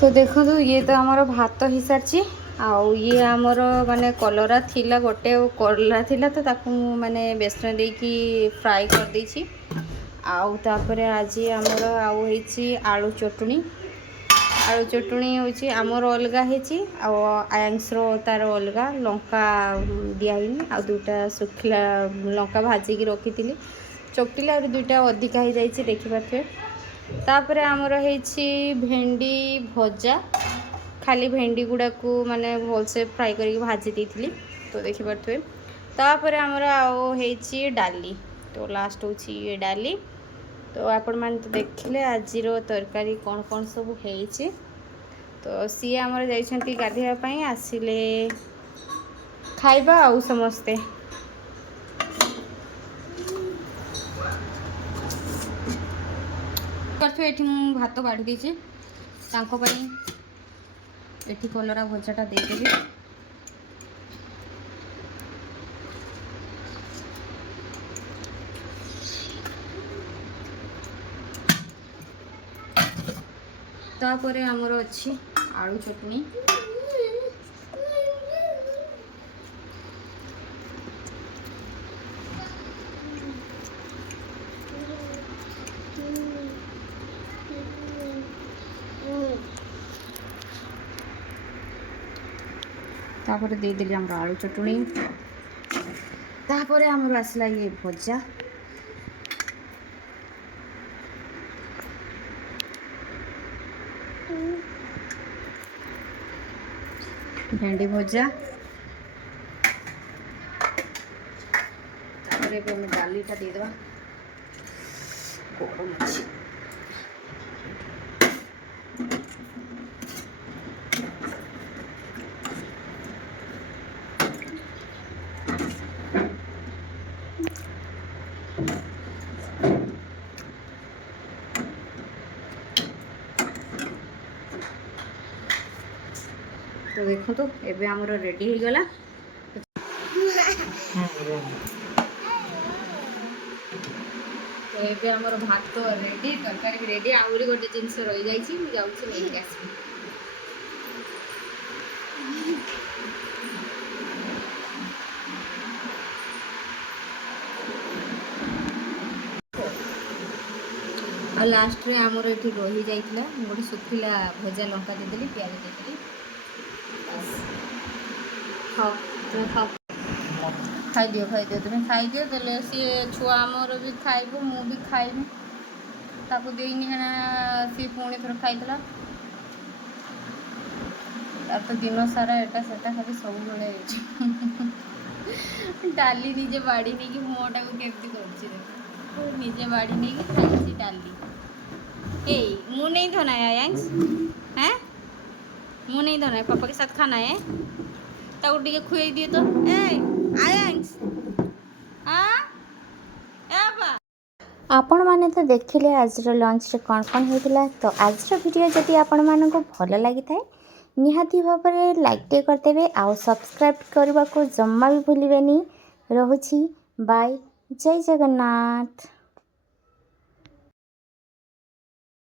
तो देखो ये तो आमर भात हो सारी आउ ये आमर माने कलरा थिला गोटे कलरा थिला तो ताकू माने बेसन देकी फ्राए कर देछि आउ तापरे आज आमर आउ हेछि आलू चटनी होछि आमर अलगा हेछि आउ आयांस रो तार अलगा लंका दियाहिनी आ दुटा सुखला लंका भाजी की रखिथिली चकटिला और दुटा अधिका हो जाइछि देखि पाथे तापरे आमर हेछि भेंडी भजा खाली भेंडी गुड़ा को माने भल से फ्राई करके भाजी देती तो देखि पारे तापर आमर आओ डाली तो लास्ट होची ये डाली तो आपण मैंने तो देखिले आज तरकारी कौन कौन सब है तो सी आमर जाइछंती गाधेया पई आसिले खाइबा आउ समस्ते एठी मु भात काढ़ी देछि तांको पई एठी कलरा भजाटा देदेबी तापरे आमर अच्छी आलू चटनी तापर दे देली हमर आलू चटनी तापर हमर आसला ये भजा भेंडी भजा तापर ए हम डालीटा दे देबा कोको मछी तो देखो तो एबे हमरो रेडी हो गला तो एबे हमरो भात तो रेडी तरकारी भी रेडी आउरी गोटे जिंस रही जाई छी मु जाउ छी लेके आसी और लास्ट रे हमर एठी रही जाइतला गोटे सुखिला भजा लंका दे देली प्याज दे देली खाओ तुम खाओ खाई दियो तुम्हें खाई दियो तेल सी छुआ आमर भी खाइब मु भी खाइबी ताको देनी है सी पुणी थोड़ा खाईला तार तो दिन सारा एटा सेटा खाली सब बेले डाली निजे बाड़ी नहीं कि मोटा को केमती कर निजे बाड़ी नहीं कि खाई डाली ए मु नहीं धोना है आयांस हैं मु नहीं धोना है पापा के साथ खाना है ताको टिके खुई दिए तो ए आयांस आपण माने तो देखिले आज लंच रे कौन कौन होता तो आज वीडियो जदि आपण मानक भल लगी थाए निहाती भाव में लाइक टे करदेवे आउ सब्सक्राइब करने को जम्मा भी भूलिबेनी। रहुछि बाय जय जगन्नाथ।